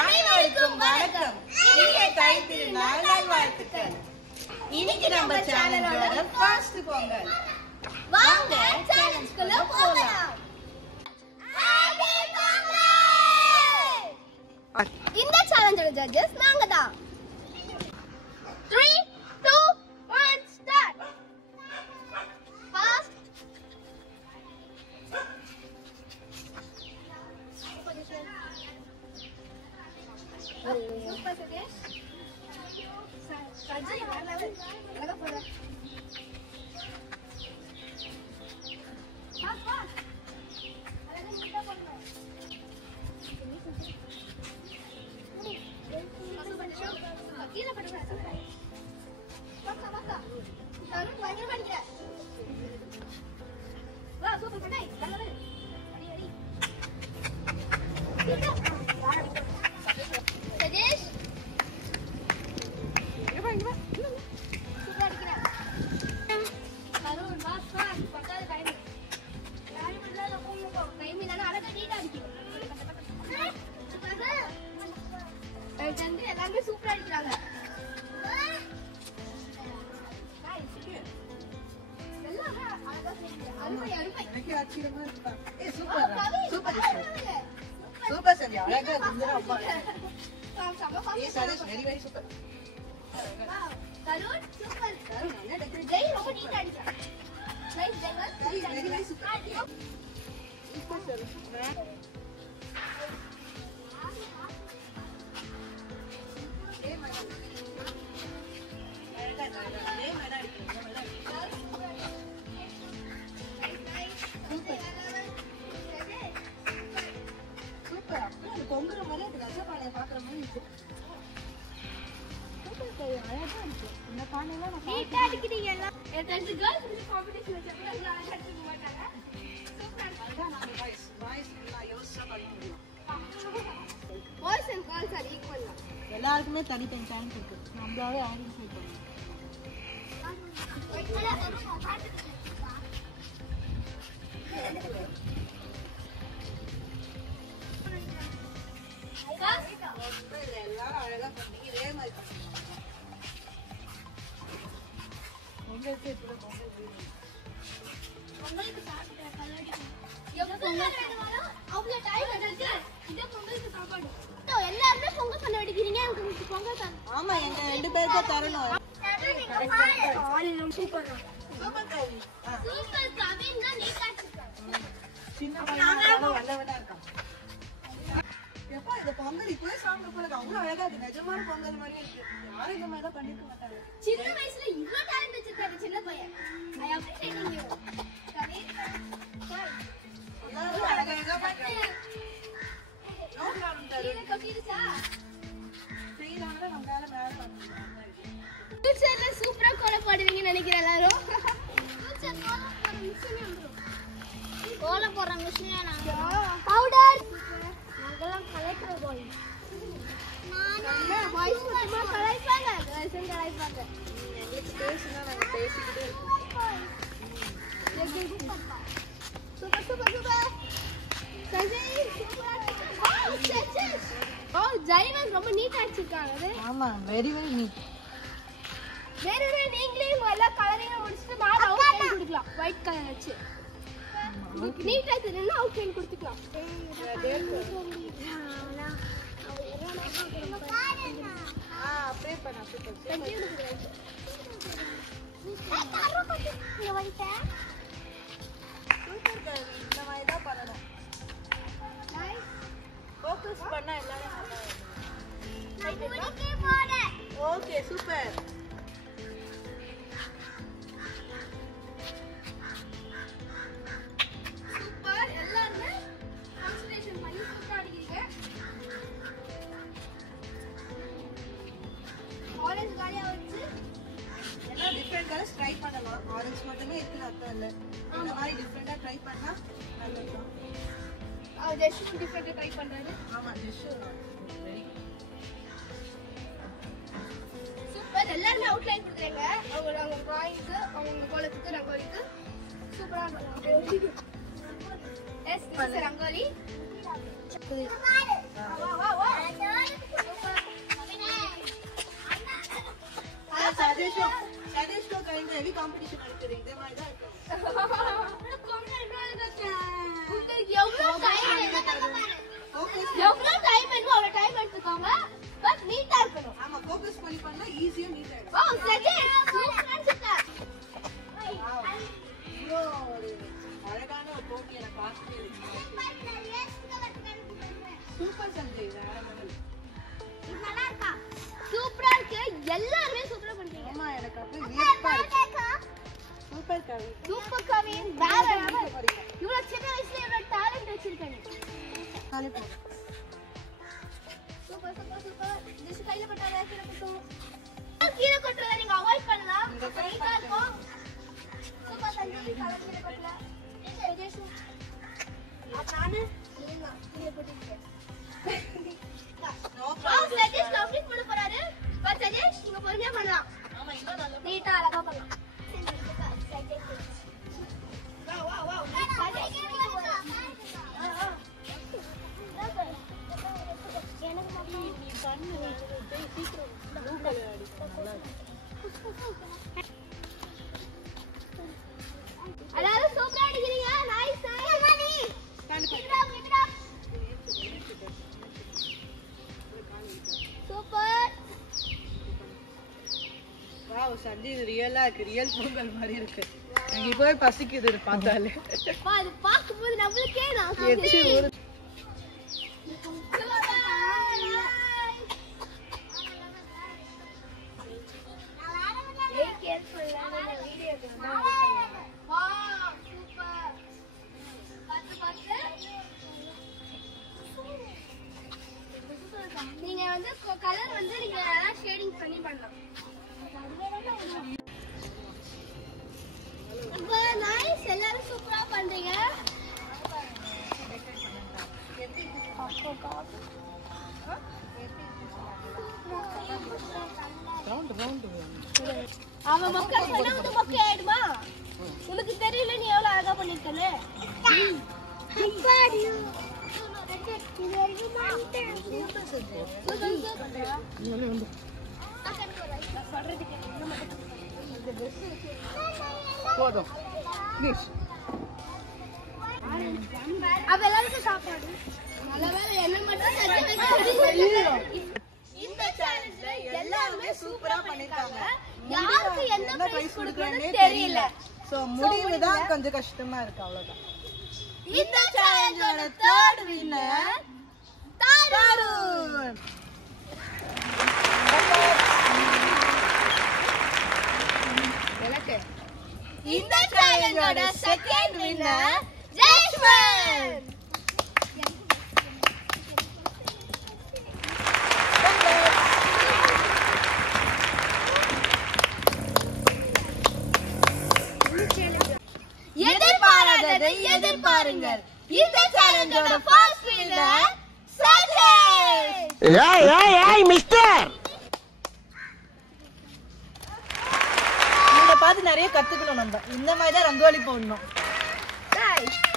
அனைவருக்கும் வணக்கம். இனிய தை திருநாள் நல்வாழ்த்துக்கள். இன்னைக்கு நம்ம சேனலோட ஃபர்ஸ்ட் பொங்கல். வாங்க சேலஞ்சுக்குள்ள போகலாம். இந்த சேலஞ்சோட ஜட்ஜஸ் நாங்க தான். 3 2 1 start. First super Satish. Saji அழகா போற. Pass pass. அழகா நீட்டா போடுங்க. கீழ படுங்க. பாக்கா பாக்கா. நான் பயங்கர பண்ணிக்கிறேன். வா சூப்பர் பண்ணை. நல்லது. அடி அடி. சதீஷ் இங்க வா சூப்பர் அடிக்கிறேன். கருண் பாஸ் பாஸ் பக்காத டைம். யாரு பண்ணல போங்க டைம் இல்லனா அழகா நீட்டா அடிக்கும். சூப்பர் வந்து எல்லாரும் சூப்பரா அடிக்கறாங்க. எல்லாம் அழகா செய்யுங்க. அருமை அருமை. எனக்கு ஆச்சரியமா இருக்கு. ஏய் சூப்பர் சூப்பர் சூப்பர் சந்தியா அழகா இருந்துடா அப்பா. ஏய் சதீஷ் வெரி வெரி சூப்பர். கருண் சூப்பர். கருண் நல்ல டெக்கரேட். ஜெய் ரொம்ப நீட்டா அடிச்சா. Nice Jai very very super. Super super. ஏய் மேடம். அழகா அழகா. ஏய் மேடம் அடிங்க மேடம். சூப்பர். அப்படியே பொங்கற மாதிரி அது ரசபாளைய பாக்குற மாதிரி இருக்கு. அழகா இருக்கு. இந்த பானையில நான் நீட்டா அடிக்கிறீங்க எல்லாம். ரெண்டு गर्ल्स காம்படிஷன் வச்சா அழகா அடிக்க மாட்டாங்க. சூப்பர். அதான் நம்ம பாய்ஸ் எல்லாம் யோசிச்சா பண்ண முடியும். Boys and girls are equal. எல்லாருக்குமே தனித்தனி டைம் இருக்கு. நம்மளாவே ஐடென்டிஃபை பண்ணணும். எல்லாரும் அழகா பண்ணீங்க. இதே மாதிரி பண்ணுங்க. உங்களுக்கு சாப்பிட்டா கலடி. பொங்கல் வேணுமானா அவங்க டைம் எடுத்து இத பொங்கலுக்கு சாப்பாடு. எல்லாரும் பொங்கல் பண்ண வேண்டிக்கிறீங்க. உங்களுக்கு பொங்கல் தான். ஆமா எங்க ரெண்டு பேருக்கு தரணும். ஆலிலும் சூப்பர். சூப்பர் கவி. சூப்பர் கவின்னா நீட்டா இருக்காங்க. சின்ன பையனா வல்லவனா இருக்கான். எப்பா இந்த பொங்கல் இப்பவே சாப்பிட போறது அவ்வளவு அழகா இருக்கு. நிஜமான பொங்கல் மாதிரி இருக்கு. யாரும் இந்த மாதிரி தான் பண்ணிக்க மாட்டாங்க. சின்ன வயசுல இவ்ளோ டேலண்ட் வச்சிருக்காரு சின்ன பையன். I appreciate you. கவி. எல்லாரும் அழகா பண்றாங்க. நோ ப்ராப்ளம் தரு. நீங்க கொட்டிடுச்சா? செய்யறாங்க நம்மால மேல வந்துருவாங்க. ஃபியூச்சர்ல சூப்பரா கோல போடுவீங்கன்னு நினைக்கிறேன் எல்லாரும். ஃபியூச்சர் கோல போடுற மிஷினே வந்துரும். கோல போடுற மிஷினே நாங்க. பவுடர் நாங்கலாம் கலெக்டர் பாய். நானே பாய்ஸ் மட்டும் கலாய்ப்பாங்க. கேர்ள்ஸ் கலாய்ப்பாங்க. எங்களுக்கு பேசினா நாங்க பேசிக்கிட்டே இருப்போம். Super super super. Saji super. Wow Saji. Oh Jaivan ரொம்ப நீட்டா அடிச்சிருக்காங்க. ஆமா வெரி வெரி நீட். வேற நீங்களே எல்லாம் கலரிங்க முடிச்சிட்டு மேல அவுட்லைன் கொடுக்கலாம். ஒயிட் கலர் வச்சு. நீட்டா தெரியும்னா அவுட்லைன் கொடுத்துக்கலாம். அப்படியே பண்ண அப்படியே இங்க வந்துட்டேன். சூப்பர் கவி. இந்த மாதிரி தான் பண்ணணும். நைஸ். ஃபோக்கஸ் பண்ணா எல்லாரும் நல்லா வரும். Okay super. சூப்பர். எல்லாரும் கான்சன்ட்ரேஷன் பண்ணி சூப்பரா அடிக்கிறீங்க. ஆரஞ்சு காலியா வச்சு எல்லாம் டிஃபரண்ட் கலர்ஸ் ட்ரை பண்ணலாம். ஆரஞ்சு மட்டுமே இருக்குன்னு அர்த்தம் இல்லை. இந்த மாதிரி டிஃபரெண்டா ட்ரை பண்ணா நல்லது. ஜெஷ் டிஃபரெண்டா ட்ரை பண்றாரு. ஆமா ஜெஷ் வெரி சூப்பர். எல்லாரும் அவுட்லைன் கொடுக்குறாங்க. அவங்க டிராயிங்ஸ் அவங்க கோலத்துக்கு ரங்கோலிக்கு சூப்பரா இருக்கு. Yes, this is Rangoli. Sadishko kind of heavy competition நடக்குறீங்க இதே மாதிரி தான் எவ்வளவு டைம் வேணுமோ அவ்வளவு டைம் எடுத்துக்கோங்க பட் நீட்டா இருக்கணும் ஆமா ஃபோக்கஸ் பண்ணி பண்ணா ஈஸியா நீட்டா இருக்கும் வாவ் சரி சூப்பரா சிக்கா ப்ரோ அழகான ஒரு போட்டி என பார்க்கவே சூப்பர் சஞ்சய் வேற மாதிரி இது நல்லா இருக்கா சூப்பரா இருக்கு எல்லாரும் சூப்பரா பண்றீங்க ஆமா எனக்கு அப்படியே வியப்பா இருக்கு சூப்பர் கவி சூப்பர் கவி வேற இவ்வளவு சின்ன வயசுல இவ்வளவு டாலன்ட் வச்சிருக்கீங்க சூப்பர் சூப்பர் சூப்பர் ஜெஸ் கையில பட்டால கீழ கொட்டறத நீங்க அவாய்ட் பண்ணலாம் ரைட்டா இருக்கும் சூப்பர் சஞ்சய் கீழ கொட்டல ஜெஸ் நானு நீங்க கீழ போட்டுட்டேன் சஜேஷ் கம்ப்ளீட் பண்ண போறாரு பட் சஜேஷ் நீங்க பொறுமையா பண்ணலாம் ஆமா இன்னும் நல்ல நீட்டா அழகா பண்ணலாம் வா வா வா நீ பண்ணு சீக்கிரம் ப்ளூ கலர் அடிக்கணும் நல்லா அதாவது சூப்பரா அடிக்கிறீங்க நைஸ் மணி சூப்பர் வாவ் சஞ்சய் ரியலா இருக்கு ரியல் பொங்கல் மாதிரி இருக்கு எனக்கு இப்பவே பசிக்குது இது பார்த்தாலே பா இது பாக்கும்போது நம்மளுக்கே நான் நீங்க வந்து கலர் வந்து நீங்க ஷேடிங் பண்ணி பண்ணலாம் அப்ப நைஸ் எல்லாரும் சூப்பரா பண்றீங்க அவன் மக்கள் சொன்னா வந்து மொக்கை ஆயிடுமா உனக்கு தெரியல நீ எவ்வளவு அழகா பண்ணிருக்கல அவ எல்லாருக்கும் சாப்பாடு நல்லவேளை என்ன மட்டும் இந்த சேலஞ்ச்ல எல்லாருமே சூப்பரா பண்ணிருக்காங்க யாருக்கு என்ன பிரைஸ் கொடுக்கணும்னு தெரியல சோ முடிவு தான் கொஞ்சம் கஷ்டமா இருக்கு அவ்வளவுதான் இந்த சேலஞ்சோட தேர்ட் வின்னர் தாருன் எனக்கு இந்த சேலஞ்சோட செகண்ட் வின்னர் ஜெயஸ்வந்த் எதிர்பாராததை எதிர்பாருங்கள் இந்த சேலஞ்சோட ஃபர்ஸ்ட் வின்னர் சஞ்சய் ஏய் மிஸ்டர் இத பார்த்து நிறைய கத்துக்கணும் நம்ம இந்த மாதிரி தான் ரங்கோலி போடணும் guys